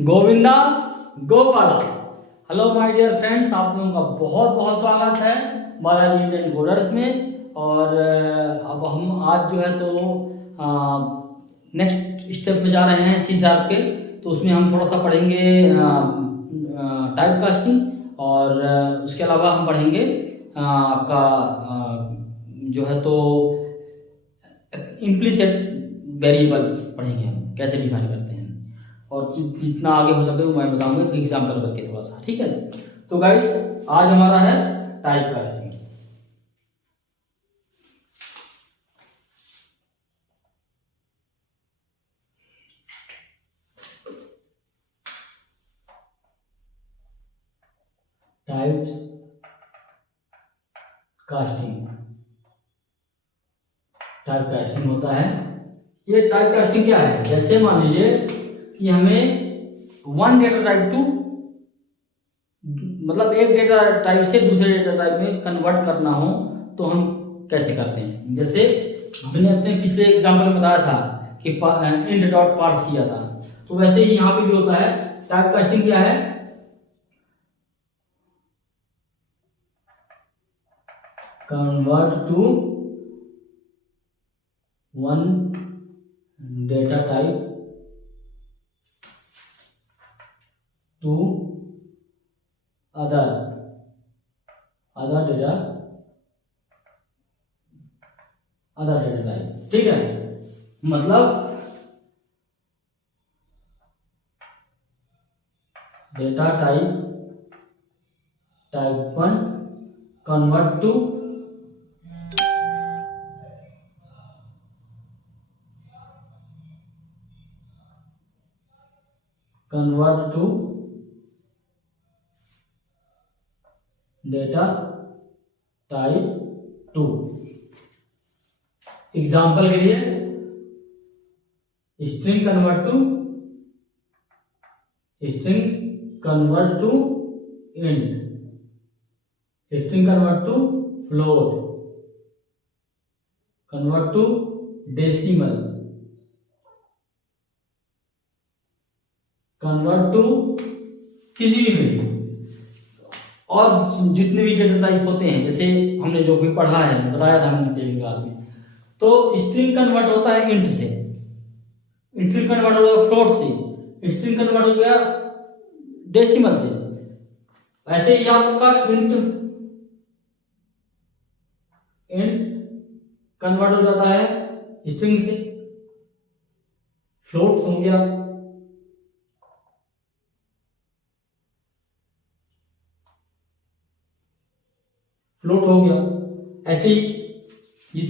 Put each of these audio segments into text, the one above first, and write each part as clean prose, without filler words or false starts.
Govinda Gopala. Hello my dear friends, आप लोगों का बहुत बहुत स्वागत है बालाजी इंडियन कोडर्स में। और अब हम आज जो है तो नेक्स्ट स्टेप में जा रहे हैं सी शार्प के। तो उसमें हम थोड़ा सा पढ़ेंगे टाइप कास्टिंग और उसके अलावा हम पढ़ेंगे आपका जो है तो इम्प्लिसिट वेरिएबल्स पढ़ेंगे, हम कैसे डिफाइन करते हैं और जितना आगे हो सके वो मैं बताऊंगा एग्जाम्पल करके थोड़ा सा। ठीक है, तो गाइस आज हमारा है type casting. Type casting, type casting होता है। ये टाइप कास्टिंग क्या है? जैसे मान लीजिए कि हमें वन डेटा टाइप टू मतलब एक डेटा टाइप से दूसरे डेटा टाइप में कन्वर्ट करना हो तो हम कैसे करते हैं। जैसे हमने अपने पिछले एग्जांपल में बताया था कि इंट डॉट पार्स किया था, तो वैसे ही यहाँ पे भी होता है। टाइप कास्टिंग क्या है? Convert to one data type to other data type. ठीक है, मतलब data type one convert to data type two. Example के लिए string convert to int, string convert to float, convert to decimal, convert to किसी भी। और जितने भी डेटा टाइप होते हैं, जैसे हमने जो भी पढ़ा है, बताया था हमने पिछली क्लास में, तो स्ट्रिंग कन्वर्ट होता है इंट से, स्ट्रिंग कन्वर्ट हो गया फ्लोट से, स्ट्रिंग कन्वर्ट हो गया डेसिमल से। वैसे ही आपका इंट कन्वर्ट हो जाता है स्ट्रिंग से, फ्लोट हो गया, फ्लोट हो गया। ऐसे ही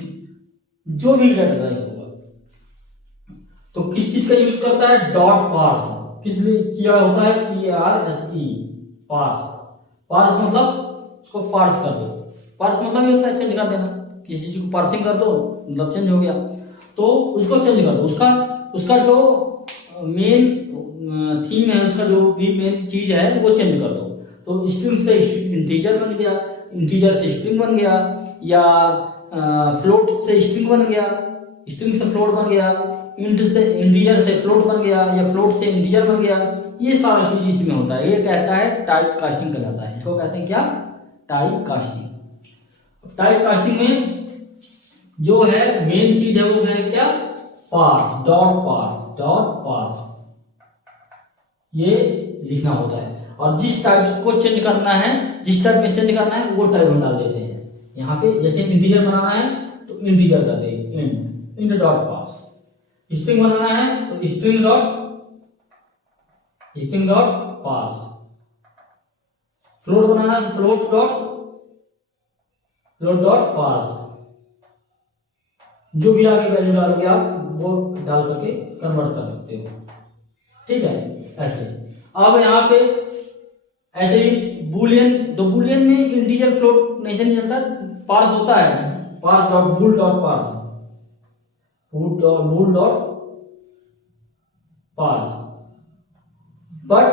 जो भी डेटा टाइप होगा तो किस चीज का यूज करता है? Dot parse. किस लिए किया होता है? PARSE, parse. पार्स मतलब उसको पार्स कर दो। पार्स मतलब ये होता है चेंज कर देना। किसी चीज को पार्सिंग कर दो मतलब चेंज हो गया, तो उसको चेंज कर दो। उसका जो मेन थीम है, उसका जो भी मेन चीज है वो चेंज कर दो। तो स्ट्रिंग से इंटीजर बन गया, इंटीजर से स्ट्रिंग बन गया, या फ्लोट से स्ट्रिंग बन गया, स्ट्रिंग से फ्लोट बन गया, इंट से इंटीजर से फ्लोट बन गया, या फ्लोट से इंटीजर बन गया। ये सारा चीज इसमें होता है। ये कहता है टाइप कास्टिंग कहलाता है। इसको कहते हैं क्या? Type casting. टाइप कास्टिंग में जो है मेन चीज है वो है क्या? पार्स, डॉट पार्स ये लिखना होता है। और जिस टाइप को चेंज करना है, जिस टाइप में चेंज करना है वो टाइप हम डाल देते हैं। यहाँ पे जैसे इंटीजर बनाना है तो इंटीजर कर देंगे इंट डॉट पार्स। स्ट्रिंग बनाना है तो स्ट्रिंग डॉट पार्स। फ्लोट बनाना है तो फ्लोट डॉट पार्स। जो भी आगे वैल्यू डाल के आप वो डाल करके कन्वर्ट कर सकते हो। ठीक है, ऐसे। अब यहाँ पे ऐसे ही बूलियन, तो बूलियन में इंटीजर फ्लोट नहीं चलता, पार्स होता है। Parse dot bool dot parse, bool dot parse. But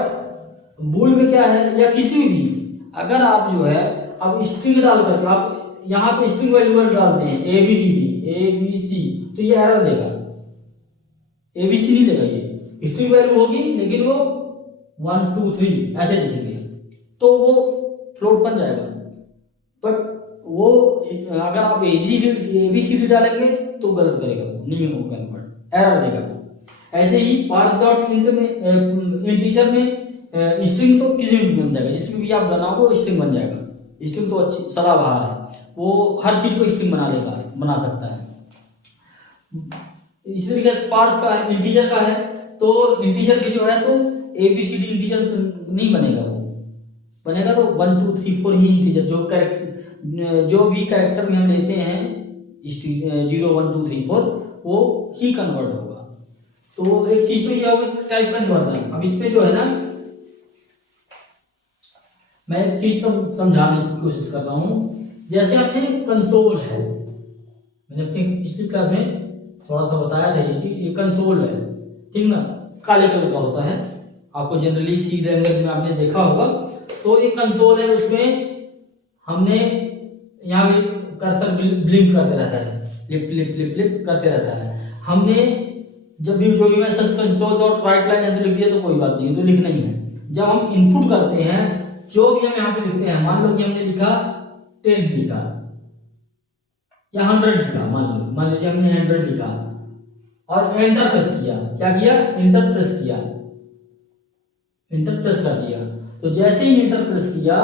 bool में क्या है, या किसी भी अगर आप जो है अब स्ट्रिंग डाल करके आप यहाँ पे स्ट्रिंग वैल्यू डालते हैं ABC, तो ये एरर देगा। ABC नहीं देगा, ये स्ट्रिंग वैल्यू होगी लेकिन वो 1 2 3 ऐसे लिखेंगे तो वो फ्लोट बन जाएगा। बट वो अगर आप ABCD डालेंगे तो गलत करेगा, वो नहीं होगा कन्वर्ट, एरर देगा। ऐसे ही पार्स डॉट इंट में इंटीजर में स्ट्रिंग तो किसी में भी बन जाएगा, जिसमें भी आप बनाओगे स्ट्रिंग बन जाएगा। स्ट्रिंग तो अच्छी सदाबहार है, वो हर चीज को स्ट्रिंग बना लेगा, बना सकता है। इसी तरीके से पार्स का है, इंटीजर का है, तो इंटीजर की जो है तो ABCD इंटीजर नहीं बनेगा, वो बनेगा तो 1 2 3 4 ही इंटीजर, जो भी कैरेक्टर में हम लेते हैं 0 1 2 3 4 वो ही कन्वर्ट होगा। तो एक चीज तो ये होगा टाइप कन्वर्जन। अब इसमें जो है ना, मैं एक चीज समझाने की कोशिश कर रहा हूं। जैसे अपने कंसोल है, मैंने अपनी पिछली क्लास में थोड़ा सा बताया था ये चीज, ये कंसोल है, ठीक ना, काले कलर का होता है, आपको जनरली सी लैंग्वेज में आपने देखा होगा। तो एक कंसोल है, उसमें हमने यहाँ भी कर्सर ब्लिंक करते रहता है, लिप लिप लिप लिप करते रहता है। हमने जब भी जो भी मैं सच कंसोल डॉट राइट लाइन है तो लिख दिया तो कोई बात नहीं, तो लिखना ही है। जब हम इनपुट करते हैं, जो भी हम यहाँ पे लिखते हैं, मान लो कि हमने लिखा 10 लिखा या 100 लिखा, मान लीजिए हमने 100 लिखा और एंटर प्रेस किया, क्या किया, एंटर प्रेस किया, एंटर प्रेस कर दिया। तो जैसे ही एंटर प्रेस किया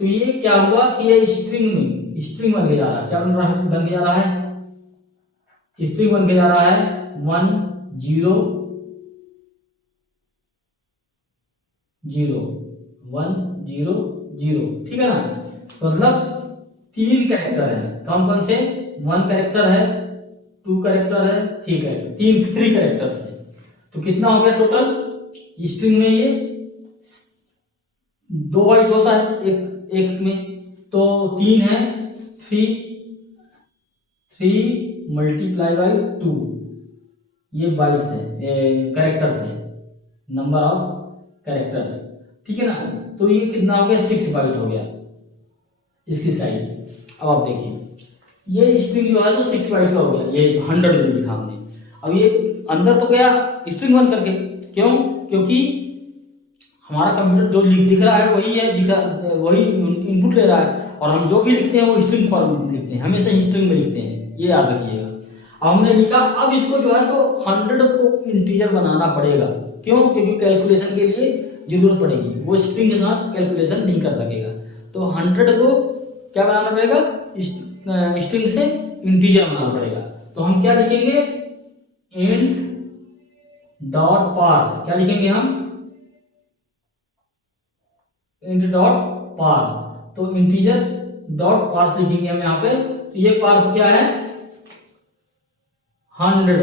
तो ये क्या हुआ कि ये स्ट्रिंग बन के जा रहा है। क्या बन के जा रहा है, स्ट्रिंग बन के जा रहा है 1 0 0 1 0 0, ठीक है ना। मतलब 3 कैरेक्टर है, कौन कौन से, 1 कैरेक्टर है, 2 कैरेक्टर है, 3 कैरेक्टर्स है। तो कितना हो गया टोटल स्ट्रिंग में, ये 2 बाइट होता है एक में, तो 3 है, 3 मल्टीप्लाई बाई 2, ये बाइट्स है, कैरेक्टर्स है, नंबर ऑफ कैरेक्टर्स, ठीक है ना। तो ये कितना हो गया, 6 बाइट हो गया इसकी साइज। अब आप देखिए ये स्ट्रिंग जो है तो 6 बाइट का हो गया, ये 100 जो लिखा हमने। अब ये अंदर तो गया स्ट्रिंग बन करके, क्यों, क्योंकि हमारा कंप्यूटर जो दिख रहा है वही है, वही इनपुट ले रहा है, और हम जो भी लिखते हैं वो स्ट्रिंग फॉर्म में लिखते हैं, हमेशा स्ट्रिंग में लिखते हैं, ये याद रखिएगा। अब हमने लिखा, अब इसको जो है तो 100 को इंटीजर बनाना पड़ेगा, क्यों, क्योंकि कैलकुलेशन के लिए जरूरत पड़ेगी, वो स्ट्रिंग के साथ कैलकुलेशन नहीं कर सकेगा। तो 100 को क्या बनाना पड़ेगा, स्ट्रिंग से इंटीजर बनाना पड़ेगा। तो हम क्या लिखेंगे, इंट डॉट पार्स, क्या लिखेंगे हम, इंट डॉट पार्स, तो इंटीजर डॉट पार्स लिखेंगे हम यहाँ पे। तो ये पार्स क्या है, 100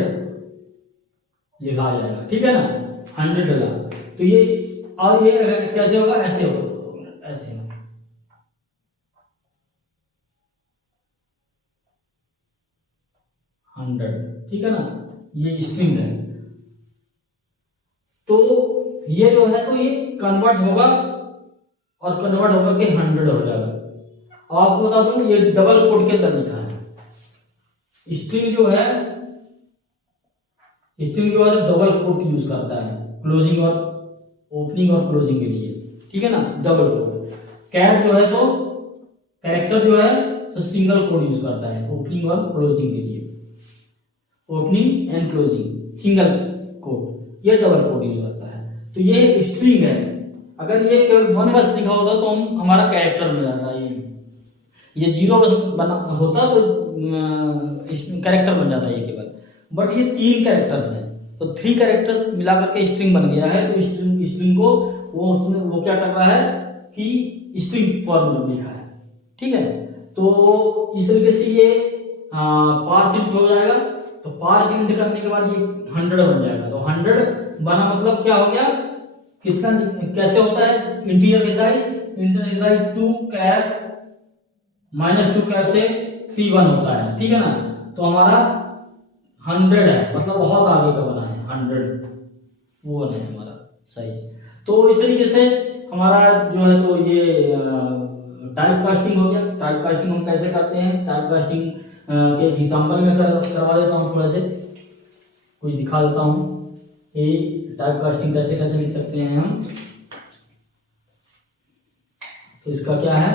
लिखा जाएगा, ठीक है ना, 100 लगा। तो ये, और ये कैसे होगा, ऐसे होगा, ऐसे 100, ठीक है ना, ये स्ट्रिंग है। तो ये जो है तो ये कन्वर्ट होगा, और कन्वर्ट होकर के 100 हो जाएगा। और आपको बता दूं ये डबल कोड के अंदर लिखा है। स्ट्रिंग जो है तो डबल कोड यूज करता है क्लोजिंग और ओपनिंग और क्लोजिंग के लिए, ठीक है ना, डबल कोड। कैट जो है तो कैरेक्टर जो है तो सिंगल कोड यूज करता है ओपनिंग और क्लोजिंग के लिए, opening and closing single code, ये डबल कोड यूज करता है। तो ये स्ट्रिंग है। अगर ये केवल 1 बस लिखा होता तो हमारा कैरेक्टर में जाता, ये 0 बस बना होता तो कैरेक्टर बन जाता है ये केवल। बट ये 3 कैरेक्टर्स हैं, तो 3 कैरेक्टर्स मिला करके स्ट्रिंग बन गया है। तो स्ट्रिंग को वो क्या कर रहा है कि स्ट्रिंग फॉर्म में लिखा है, ठीक है। तो इस तरीके से ये पार्स इंट हो जाएगा। तो पार्स इंट करने के बाद ये 100 बन जाएगा। तो 100 बना मतलब क्या हो गया, कितना, कैसे होता है, इंटीजर की साइज 2 कैप -2 कैप से 3 1 होता है, ठीक है ना। तो हमारा 100 है, मतलब बहुत आगे का बना है, 100 वो है हमारा साइज। तो इस तरीके से हमारा जो है तो ये टाइप कास्टिंग हो गया। टाइप कास्टिंग हम कैसे करते हैं, टाइप कास्टिंग के एग्जाम्पल में करवा देता हूँ, थोड़ा से कुछ दिखा देता हूँ। ये टाइप कास्टिंग कैसे कैसे लिख सकते हैं हम। तो इसका क्या है,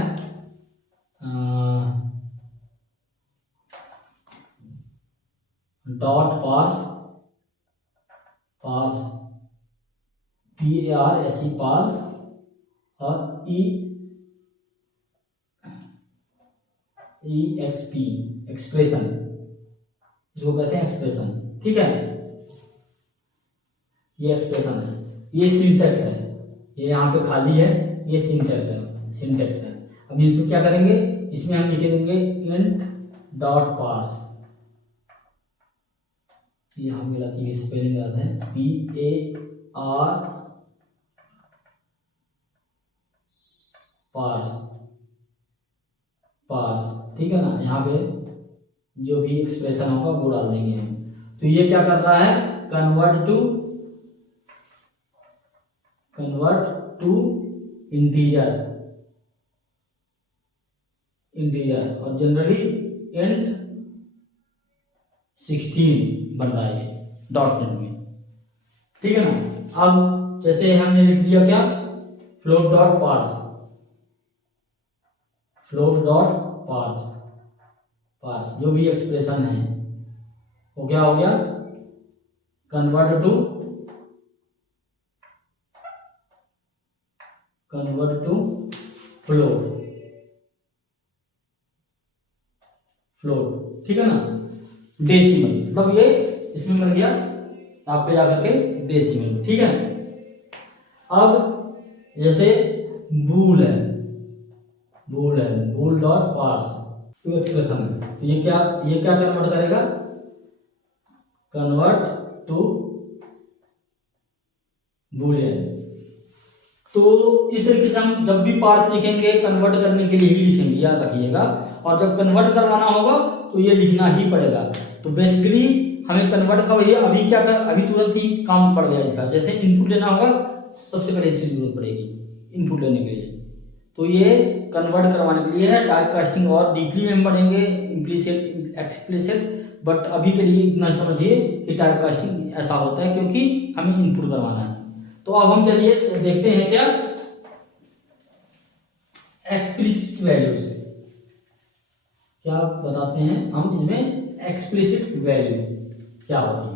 dot parse, parse PARSE parse, और EXP एक्सप्रेशन, इसको कहते हैं एक्सप्रेशन। ठीक है, ये एक्सप्रेशन है, ये सिंटेक्स है, ये यहाँ पे खाली है, ये सिंटेक्स है, सिंटेक्स है। अब इसको क्या करेंगे, इसमें हम लिख देंगे इंट डॉट पार्स, यहाँ पे गलती है, स्पेलिंग गलत है, PAR पार्स, पार्स। ठीक है ना, यहाँ पे जो भी एक्सप्रेशन होगा वो डाल देंगे हम। तो ये क्या कर रहा है, कन्वर्ट टू इंटीजर, इंटीजर, और जनरली इंट 16 बन रहा है डॉट नेट में। ठीक है ना। अब जैसे हमने लिख दिया क्या, float dot parse, float dot parse, parse जो भी एक्सप्रेशन है वो क्या हो गया, कन्वर्ट टू फ्लोट, फ्लोट। ठीक है ना, डेसिमल, मतलब ये इसमें बन गया आप पे जाकर के डेसिमल। ठीक है, अब जैसे बूल है, बूल है, बूल डॉट पार्स, तो एक्सप्रेशन है, तो ये क्या कन्वर्ट करेगा, कन्वर्ट टू बूलियन। तो इस तरीके से हम जब भी पार्स लिखेंगे कन्वर्ट करने के लिए ही लिखेंगे, याद रखिएगा, और जब कन्वर्ट करवाना होगा तो ये लिखना ही पड़ेगा। तो बेसिकली हमें कन्वर्ट का ये अभी क्या कर, अभी तुरंत ही काम पड़ गया इसका। जैसे इनपुट लेना होगा, सबसे पहले इसकी जरूरत पड़ेगी इनपुट लेने के लिए, तो ये कन्वर्ट करवाने के लिए है। टाइप कास्टिंग और डीपली में पढ़ेंगे, इम्प्लीसिट एक्सप्लिसिट, बट अभी के लिए इतना समझिए कि टाइप कास्टिंग ऐसा होता है क्योंकि हमें इनपुट करवाना है। तो अब हम चलिए देखते हैं क्या एक्सप्लिसिट वैल्यूज क्या बताते हैं हम, इसमें एक्सप्लिसिट वैल्यू क्या होती है।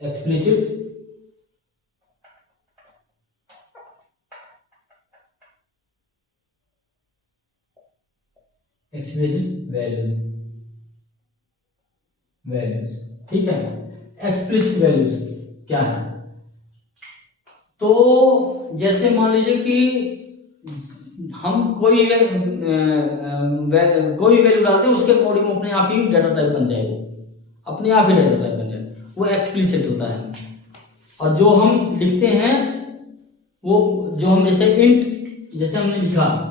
Explicit values, values. ठीक है, एक्सप्लिसिट वैल्यूज क्या है, तो जैसे मान लीजिए कि हम कोई वैल्यू डालते हैं, उसके अकॉर्डिंग अपने आप ही डाटा टाइप बन जाएगा, अपने आप ही डाटा टाइप बन जाएगा, वो एक्सप्लिसिट होता है। और जो हम लिखते हैं वो, जो हम जैसे इंट, जैसे हमने लिखा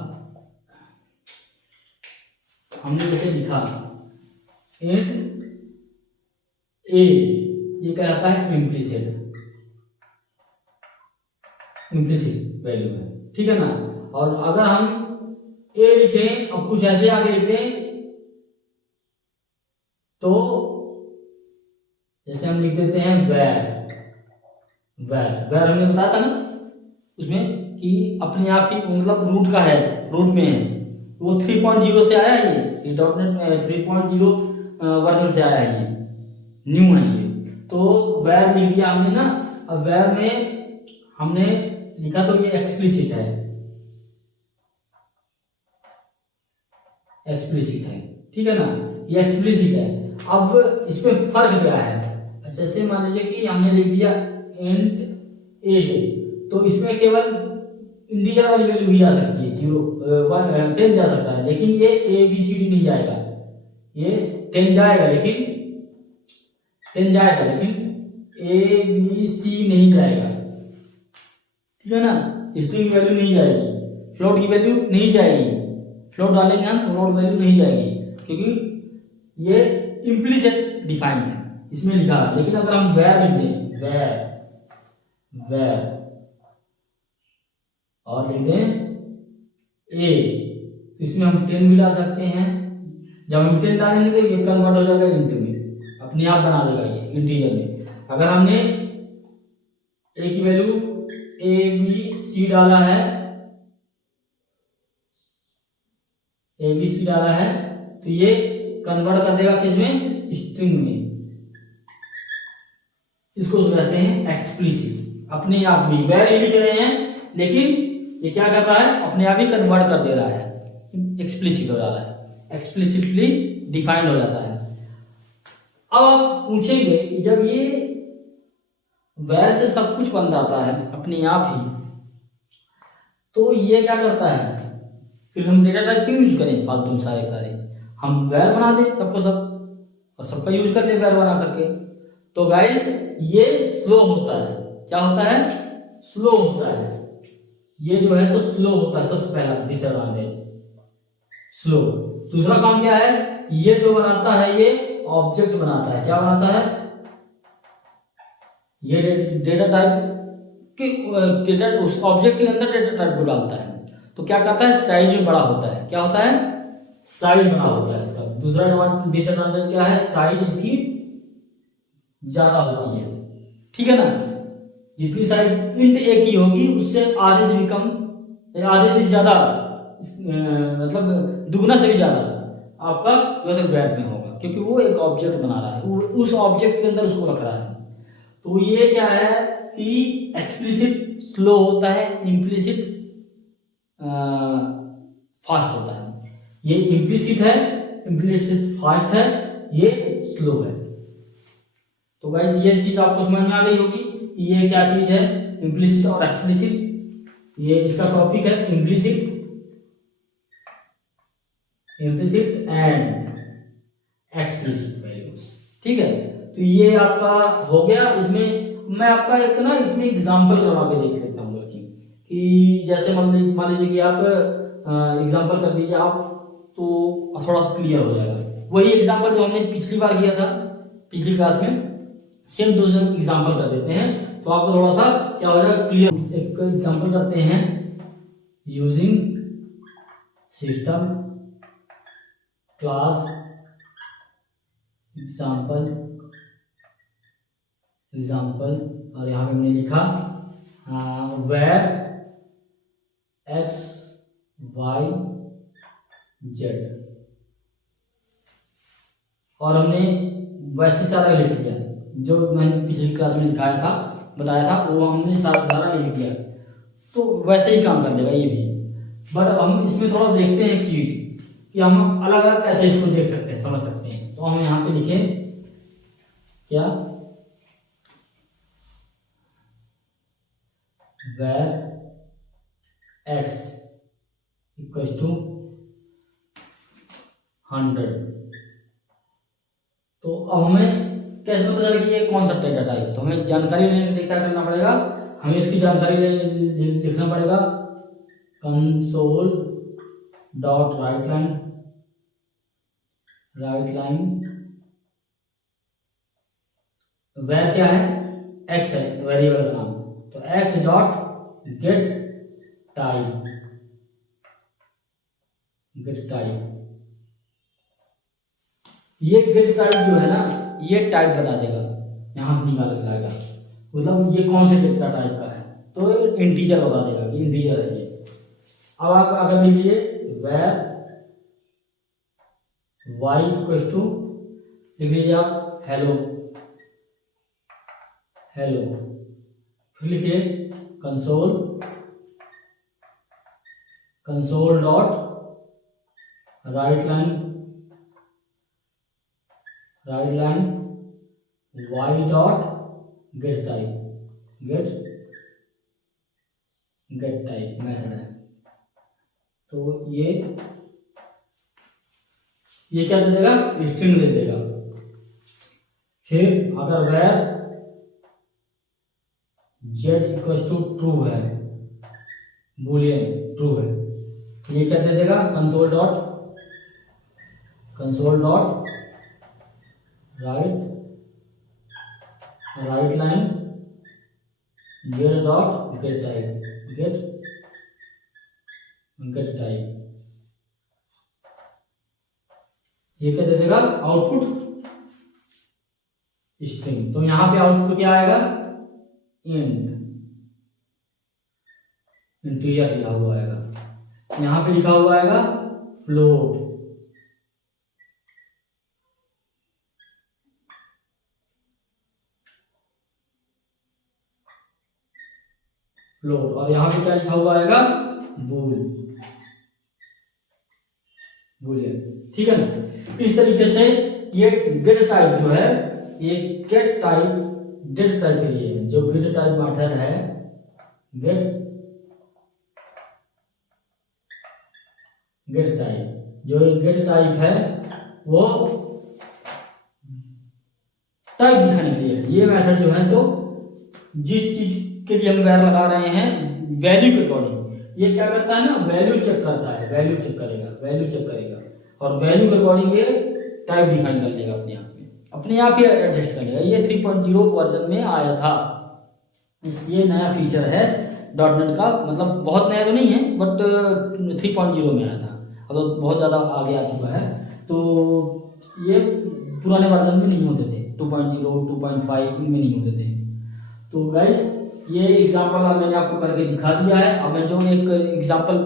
इंट ए, ये क्या रहता है, इम्प्लिसिट वैल्यू है। ठीक है ना। और अगर हम ए लिखें, अब कुछ ऐसे आगे लिखें, तो जैसे हम लिख देते हैं वैर हमने बताया था ना उसमें कि अपने आप ही मतलब रूट का है, रूट में है, वो 3.0 से आया है, ये .NET 3.0 वर्जन से आया है, ये न्यू है ये। तो वैर लिख दिया हमने ना। अब वैर में हमने लिखा तो ये एक्सप्लिसिट है, ठीक है ना, ये एक्सप्लिसिट है। अब इसमें फर्क क्या है, जैसे मान लीजिए कि हमने लिख दिया इंट ए, तो इसमें केवल इंटीजर वाली वैल्यू ही जा सकती है, 0 10 जा सकता है, लेकिन ये ABCD नहीं जाएगा, ये 10 जाएगा लेकिन ABC नहीं जाएगा। ठीक है ना, स्ट्रिंग वैल्यू नहीं जाएगी, फ्लोट की वैल्यू नहीं जाएगी, फ्लोट डालेंगे हम तो फ्लोट वैल्यू नहीं जाएगी, क्योंकि ये इम्प्लिसिट डिफाइंड है, इसमें लिखा है। लेकिन अगर हम वैर लिख दें, वैर और लिख दें ए, तो इसमें हम 10 भी डाल सकते हैं। जब हम 10 डालेंगे तो ये कन्वर्ट हो जाएगा इंट में, अपने आप बना देगा ये इंटीजर में। अगर हमने ए की वैल्यू ABC डाला है, ABC डाला है, तो ये कन्वर्ट कर देगा किसमें, स्ट्रिंग में। इसको कहते हैं एक्सप्लिसिट। अपने आप भी वेर लिख रहे हैं, लेकिन ये क्या कर रहा है, अपने आप ही कन्वर्ट कर दे रहा है, एक्सप्लिसिट हो रहा है, एक्सप्लिसिटली डिफाइंड हो जाता है। अब आप पूछेंगे कि जब ये वेर से सब कुछ बन जाता है अपने आप ही, तो ये क्या करता है, फिर हम डेटा टाइप क्यों यूज करें फालतू में सारे सारे, हम वेर बना दें सबको सब, और सबका यूज कर ले वेर बना करके। तो गाइस ये स्लो होता है, क्या होता है, स्लो होता है। ये जो है तो स्लो होता है, सबसे पहला डिसएडवांटेज, स्लो। दूसरा काम क्या है, ये जो बनाता है ये ऑब्जेक्ट बनाता है, क्या बनाता है, ये डेटा टाइप कि डेटा उस ऑब्जेक्ट के अंदर डेटा टाइप को डालता है, तो क्या करता है, साइज में बड़ा होता है, क्या होता है, साइज बड़ा होता है इसका। दूसरा डिसएडवांटेज क्या है, साइज इसकी ज्यादा होती है, ठीक है ना। जितनी साइज इंट ए की होगी उससे आधे से भी कम, आधे से ज्यादा, मतलब दुगना से भी ज्यादा आपका जो है वेर में होगा, क्योंकि वो एक ऑब्जेक्ट बना रहा है, उस ऑब्जेक्ट के अंदर उसको रख रहा है। तो ये क्या है कि एक्सप्लिसिट स्लो होता है, इम्प्लिसिट फास्ट होता है। ये इम्प्लिसिट है, इम्प्लिसिट फास्ट है, ये स्लो है। तो गाइस ये चीज आपको समझ में आ गई होगी, ये क्या चीज है, इम्प्लिसिट और एक्सप्लिसिट। ये इसका टॉपिक है implicit, implicit and explicit values, ठीक है। तो ये आपका हो गया। इसमें मैं आपका एक ना इसमें एग्जांपल करवा के देख सकता हूँ कि जैसे मान लीजिए कि आप एग्जांपल कर दीजिए आप, तो थोड़ा सा क्लियर हो जाएगा। वही एग्जांपल जो हमने पिछली बार किया था पिछली क्लास में, सेम टू सेम एग्जांपल कर देते हैं, तो आपको थोड़ा सा क्या हो जाएगा, क्लियर। एक एग्जांपल करते हैं, यूजिंग सिस्टम क्लास एग्जाम्पल, और यहाँ पे हमने लिखा वेर एक्स वाई जेड, और हमने वैसे सारा लिख दिया जो मैंने पिछली क्लास में लिखाया था, बताया था, वो हमने सारा लिख दिया। तो वैसे ही काम कर लेगा ये भी, बट हम इसमें थोड़ा देखते हैं एक चीज कि हम अलग अलग कैसे इसको देख सकते हैं, समझ सकते हैं। तो हम यहाँ पे लिखें क्या, where x इक्वल टू 100। तो अब हमें कैसे पता चलेगा कि ये कौन सा डेटा टाइप, तो हमें जानकारी लेने के लिए क्या करना पड़ेगा, हमें इसकी जानकारी लिखना पड़ेगा, console dot write line var क्या है, एक्स है वेरिएबल का नाम, तो एक्स डॉट गेट टाइप ये गेट टाइप जो है ना, ये टाइप बता देगा, यहाँ से निकाल के लाएगा, मतलब ये कौन से डेटा टाइप का है, तो इंटीजर बता देगा कि इंटीजर है ये। अब आप अगर लीजिए वेर y इक्वल टू, लिख लीजिए आप हेलो, फिर लिखिए console dot write line y dot get type method है। तो ये क्या दे देगा, स्ट्रिंग दे देगा। फिर अगर var z equal to true है, बूलियन ट्रू है, तो ये क्या दे देगा, console dot write line z dot get type, ये क्या दे देगा, आउटपुट स्ट्रिंग। तो यहाँ पे आउटपुट क्या आएगा, इंट, इंटीजर लिखा हुआ आएगा। यहाँ पे लिखा हुआ आएगा फ्लोट, फ्लोट, और यहाँ पे क्या लिखा हुआ आएगा, बूलियन। ठीक है ना। इस तरीके से ये गेट टाइप जो है, ये गेट टाइप गेट टाइप के लिए है। जो गेट टाइप मेथड है, गेट टाइप, जो गेट टाइप है वो टाइप दिखाने के लिए। ये मेथड जो है, तो जिस चीज के लिए हम वैर लगा रहे हैं वैल्यू के अकॉर्डिंग, ये क्या करता है ना, वैल्यू चेक करता है, वैल्यू चेक करेगा और वैल्यू के अकॉर्डिंग ये टाइप डिफाइन कर देगा अपने आप ही एडजस्ट कर लेगा। ये 3.0 वर्जन में आया था। ये नया फीचर है डॉटनेट का, मतलब बहुत नया तो नहीं है, बट 3.0 में आया था। अब तो बहुत ज़्यादा आगे आ चुका है। तो ये पुराने वर्जन में नहीं होते थे, 2.0 2.5 में नहीं होते थे। तो गाइस, ये एग्जाम्पल अब मैंने आपको करके दिखा दिया है। अब मैं जो एक एग्जाम्पल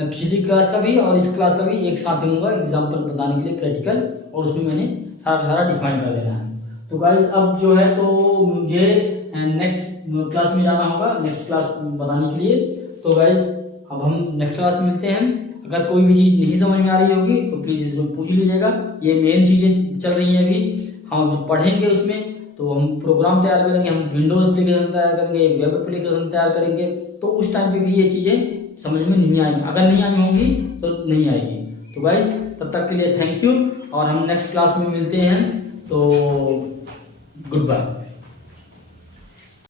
पिछली क्लास का भी और इस क्लास का भी एक साथ लूँगा एग्जाम्पल बताने के लिए, प्रैक्टिकल, और उसमें मैंने सारा डिफाइन कर देना है। तो गाइस, अब जो है तो मुझे नेक्स्ट क्लास में जाना होगा, नेक्स्ट क्लास बताने के लिए। तो गाइस, अब हम नेक्स्ट क्लास में मिलते हैं। अगर कोई भी चीज़ नहीं समझ में आ रही होगी तो प्लीज़ इसमें पूछ लीजिएगा। ये मेन चीज़ें चल रही हैं अभी, हम जो पढ़ेंगे उसमें तो हम प्रोग्राम तैयार करेंगे, हम विंडोज एप्लीकेशन तैयार करेंगे, वेब एप्लीकेशन तैयार करेंगे। तो उस टाइम पे भी ये चीज़ें समझ में नहीं आएंगी, अगर नहीं आई होंगी तो नहीं आएगी। तो गाइस, तब तक के लिए थैंक यू, और हम नेक्स्ट क्लास में मिलते हैं। तो गुड बाय।